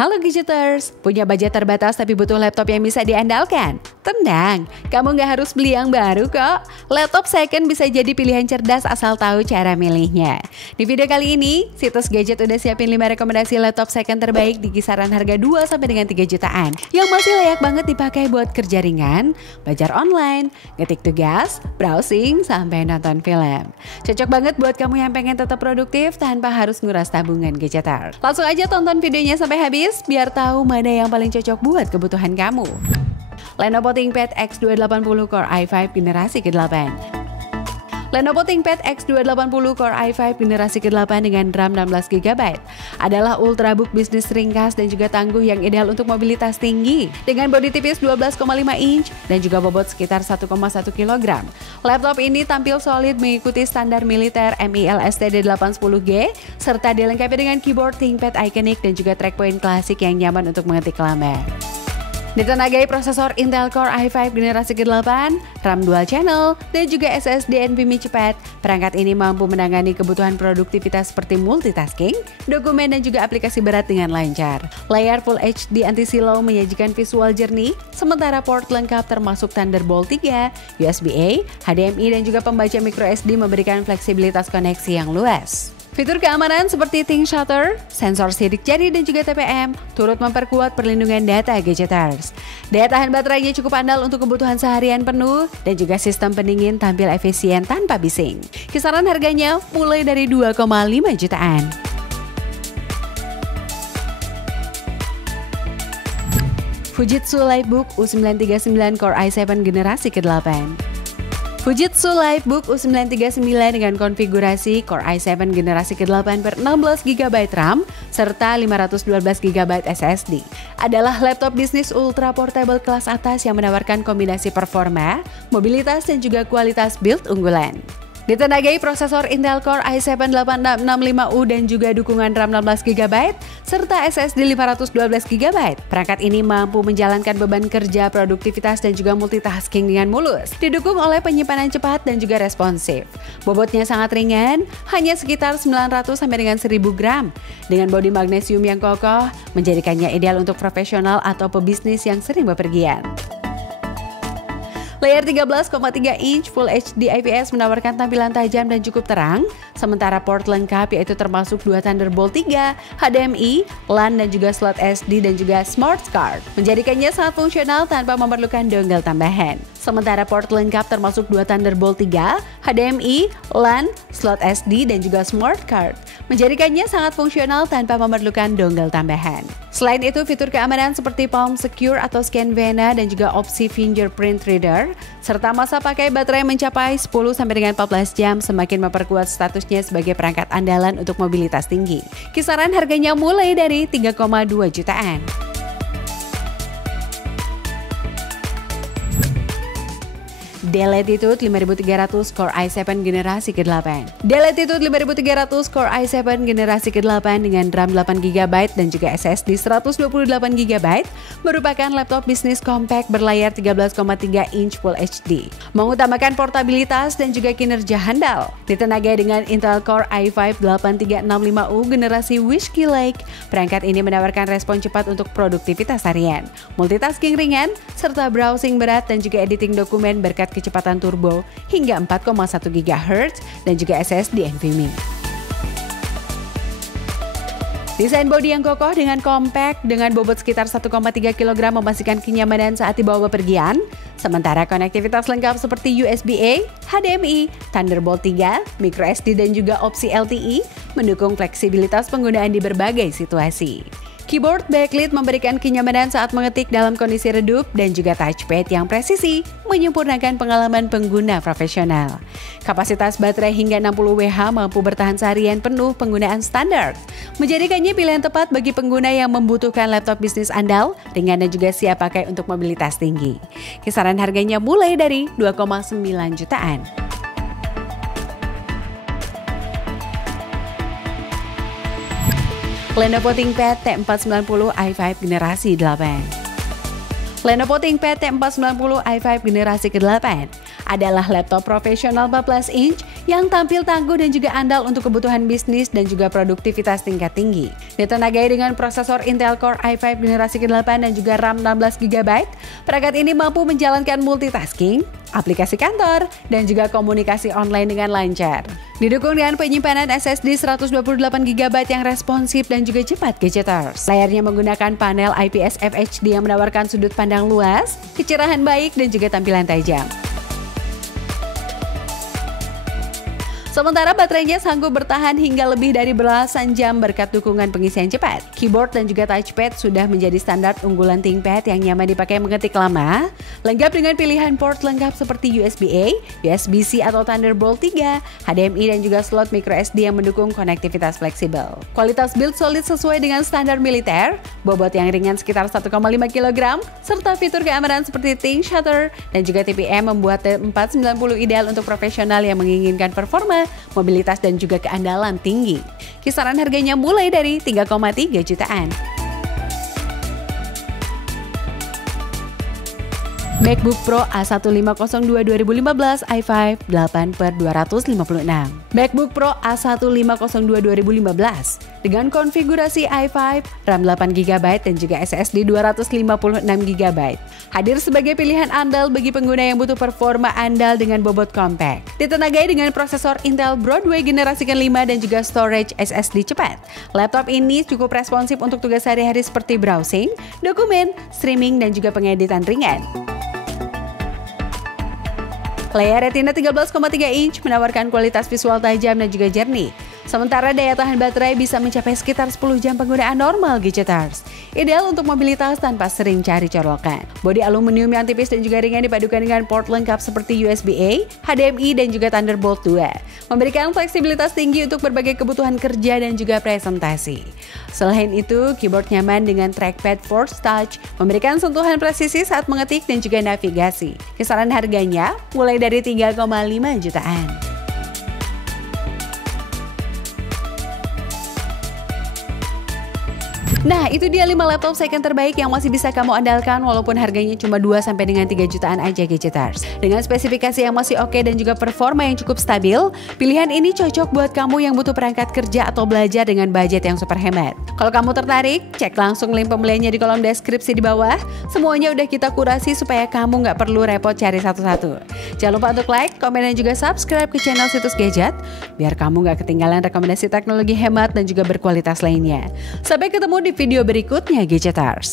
Halo Gadgeters, punya budget terbatas tapi butuh laptop yang bisa diandalkan? Tenang, kamu nggak harus beli yang baru kok. Laptop second bisa jadi pilihan cerdas asal tahu cara milihnya. Di video kali ini, situs Gadget udah siapin 5 rekomendasi laptop second terbaik di kisaran harga 2-3 jutaan yang masih layak banget dipakai buat kerja ringan, belajar online, ngetik tugas, browsing, sampai nonton film. Cocok banget buat kamu yang pengen tetap produktif tanpa harus nguras tabungan Gadgeter. Langsung aja tonton videonya sampai habis biar tahu mana yang paling cocok buat kebutuhan kamu. Lenovo ThinkPad X280 Core i5 generasi ke-8. Lenovo ThinkPad X280 Core i5 generasi ke-8 dengan RAM 16GB adalah ultrabook bisnis ringkas dan juga tangguh yang ideal untuk mobilitas tinggi. Dengan bodi tipis 12,5 inch dan juga bobot sekitar 1,1 kg. Laptop ini tampil solid mengikuti standar militer MIL STD810G serta dilengkapi dengan keyboard ThinkPad ikonik dan juga trackpoint klasik yang nyaman untuk mengetik lamar. Ditenagai prosesor Intel Core i5 generasi ke-8, RAM dual channel, dan juga SSD NVMe cepat, perangkat ini mampu menangani kebutuhan produktivitas seperti multitasking, dokumen, dan juga aplikasi berat dengan lancar. Layar Full HD anti-silau menyajikan visual jernih, sementara port lengkap termasuk Thunderbolt 3, USB-A, HDMI, dan juga pembaca microSD memberikan fleksibilitas koneksi yang luas. Fitur keamanan seperti Think Shutter, sensor sidik jari dan juga TPM turut memperkuat perlindungan data Gadgeters. Daya tahan baterainya cukup andal untuk kebutuhan seharian penuh dan juga sistem pendingin tampil efisien tanpa bising. Kisaran harganya mulai dari 2,5 jutaan. Fujitsu Livebook U939 Core i7 generasi ke-8. Fujitsu Livebook U939 dengan konfigurasi Core i7 generasi ke-8 per 16GB RAM serta 512GB SSD adalah laptop bisnis ultra portable kelas atas yang menawarkan kombinasi performa, mobilitas, dan juga kualitas build unggulan. Ditenagai prosesor Intel Core i7 8665U dan juga dukungan RAM 16GB serta SSD 512GB. Perangkat ini mampu menjalankan beban kerja, produktivitas, dan juga multitasking dengan mulus. Didukung oleh penyimpanan cepat dan juga responsif. Bobotnya sangat ringan, hanya sekitar 900 sampai dengan 1000 gram. Dengan bodi magnesium yang kokoh, menjadikannya ideal untuk profesional atau pebisnis yang sering bepergian. Layar 13,3 inch Full HD IPS menawarkan tampilan tajam dan cukup terang, sementara port lengkap yaitu termasuk 2 Thunderbolt 3, HDMI, LAN, dan juga slot SD dan juga smart card, menjadikannya sangat fungsional tanpa memerlukan dongle tambahan. Sementara port lengkap termasuk 2 Thunderbolt 3, HDMI, LAN, slot SD, dan juga smart card, menjadikannya sangat fungsional tanpa memerlukan dongle tambahan. Selain itu, fitur keamanan seperti Palm Secure atau Scan Vena dan juga opsi Fingerprint Reader, serta masa pakai baterai mencapai 10-14 jam semakin memperkuat statusnya sebagai perangkat andalan untuk mobilitas tinggi. Kisaran harganya mulai dari 3,2 jutaan. Dell Latitude 5300 Core i7 generasi ke-8. Dell Latitude 5300 Core i7 generasi ke-8 dengan RAM 8GB dan juga SSD 128GB merupakan laptop bisnis compact berlayar 13,3 inch Full HD. Mengutamakan portabilitas dan juga kinerja handal. Ditenagai dengan Intel Core i5 8365U generasi Whiskey Lake, perangkat ini menawarkan respon cepat untuk produktivitas harian, multitasking ringan, serta browsing berat dan juga editing dokumen berkat kecepatan turbo hingga 4,1 GHz dan juga SSD NVMe. Desain bodi yang kokoh dengan compact dengan bobot sekitar 1,3 kg memastikan kenyamanan saat dibawa bepergian. Sementara konektivitas lengkap seperti USB-A, HDMI, Thunderbolt 3, microSD dan juga opsi LTE mendukung fleksibilitas penggunaan di berbagai situasi. Keyboard backlit memberikan kenyamanan saat mengetik dalam kondisi redup dan juga touchpad yang presisi menyempurnakan pengalaman pengguna profesional. Kapasitas baterai hingga 60 Wh mampu bertahan seharian penuh penggunaan standar, menjadikannya pilihan tepat bagi pengguna yang membutuhkan laptop bisnis andal, ringan dan juga siap pakai untuk mobilitas tinggi. Kisaran harganya mulai dari 2,9 jutaan. Lenovo ThinkPad T490 i5 generasi 8. Lenovo ThinkPad T490 i5 generasi ke-8 adalah laptop profesional 14 inch yang tampil tangguh dan juga andal untuk kebutuhan bisnis dan juga produktivitas tingkat tinggi. Ditenagai dengan prosesor Intel Core i5 generasi ke-8 dan juga RAM 16GB, perangkat ini mampu menjalankan multitasking, aplikasi kantor, dan juga komunikasi online dengan lancar. Didukung dengan penyimpanan SSD 128GB yang responsif dan juga cepat gadgeters. Layarnya menggunakan panel IPS FHD yang menawarkan sudut pandang luas, kecerahan baik, dan juga tampilan tajam. Sementara baterainya sanggup bertahan hingga lebih dari belasan jam berkat dukungan pengisian cepat. Keyboard dan juga touchpad sudah menjadi standar unggulan ThinkPad yang nyaman dipakai mengetik lama, lengkap dengan pilihan port lengkap seperti USB-A, USB-C atau Thunderbolt 3, HDMI dan juga slot microSD yang mendukung konektivitas fleksibel. Kualitas build solid sesuai dengan standar militer, bobot yang ringan sekitar 1,5 kg, serta fitur keamanan seperti Think Shutter dan juga TPM membuat T490 ideal untuk profesional yang menginginkan performa, mobilitas dan juga keandalan tinggi. Kisaran harganya mulai dari 3,3 jutaan. MacBook Pro A1502 2015 i5 8/256. MacBook Pro A1502 2015 dengan konfigurasi i5, RAM 8GB dan juga SSD 256GB. Hadir sebagai pilihan andal bagi pengguna yang butuh performa andal dengan bobot compact. Ditenagai dengan prosesor Intel Broadway generasi ke-5 dan juga storage SSD cepat. Laptop ini cukup responsif untuk tugas sehari-hari seperti browsing, dokumen, streaming dan juga pengeditan ringan. Layar Retina 13,3 inch menawarkan kualitas visual tajam dan juga jernih. Sementara daya tahan baterai bisa mencapai sekitar 10 jam penggunaan normal gadgeters. Ideal untuk mobilitas tanpa sering cari colokan. Bodi aluminium yang tipis dan juga ringan dipadukan dengan port lengkap seperti USB-A, HDMI dan juga Thunderbolt 2. Memberikan fleksibilitas tinggi untuk berbagai kebutuhan kerja dan juga presentasi. Selain itu, keyboard nyaman dengan trackpad Force Touch memberikan sentuhan presisi saat mengetik dan juga navigasi. Kisaran harganya mulai dari 3,5 jutaan. Nah, itu dia 5 laptop second terbaik yang masih bisa kamu andalkan walaupun harganya cuma 2 sampai dengan 3 jutaan aja gadgeters. Dengan spesifikasi yang masih oke dan juga performa yang cukup stabil, pilihan ini cocok buat kamu yang butuh perangkat kerja atau belajar dengan budget yang super hemat. Kalau kamu tertarik, cek langsung link pembeliannya di kolom deskripsi di bawah. Semuanya udah kita kurasi supaya kamu nggak perlu repot cari satu-satu. Jangan lupa untuk like, komen, dan juga subscribe ke channel Situs Gadget biar kamu nggak ketinggalan rekomendasi teknologi hemat dan juga berkualitas lainnya. Sampai ketemu di video berikutnya, Gadgeters.